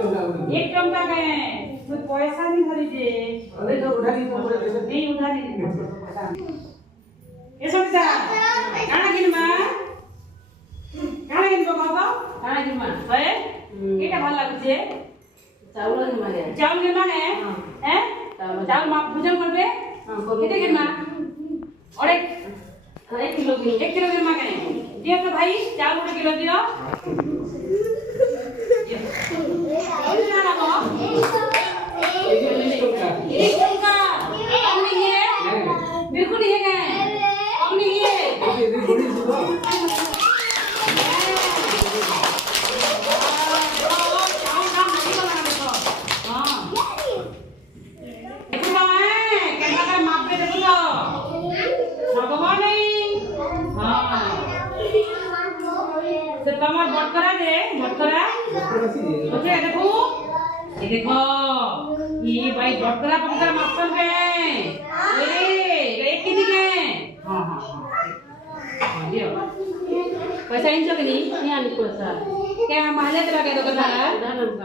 एक टंका के कोई पैसा नहीं धरी जे अरे तो उधारी तो बोले नहीं उधारी ये सुनता काना किन बाबा काना किन है केटा ভাল লাগছে चावल नहीं मांगे चावल किन मांगे हैं चावल माप पूजन करबे केटे किन मा और एक 1 किलो किन मांगे दियो तो भाई चावल 1 किलो दियो बिल्कुल नहीं है कम नहीं है তোমার বটকরা দে বটকরা ওকে দেখো ये देखो ये भाई बटकरा बटकरा माफ कर बे ए एक कितनी के हां हां हां ये पैसा इंचो के नहीं आनी पैसा क्या माले तेरा के दुकान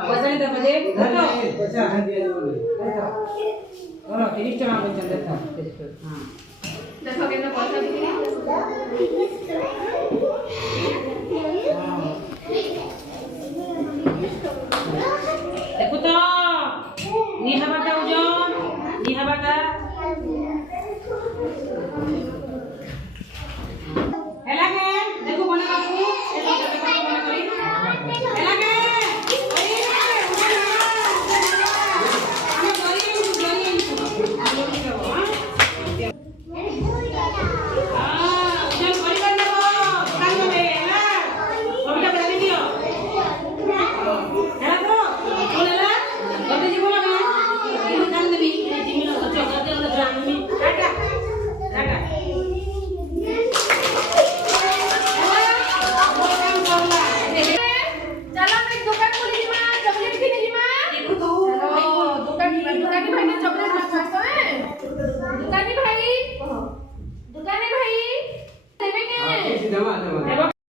पैसा नहीं दे देखो पैसा है दिया बोले और 30 टका में चल देता हां देखो कितना पैसा दिखी देखो तो निहा बाटा उजन निहा बाटा हेला के देखो बने बाबू ए तो देखो बने करी हेला के दवा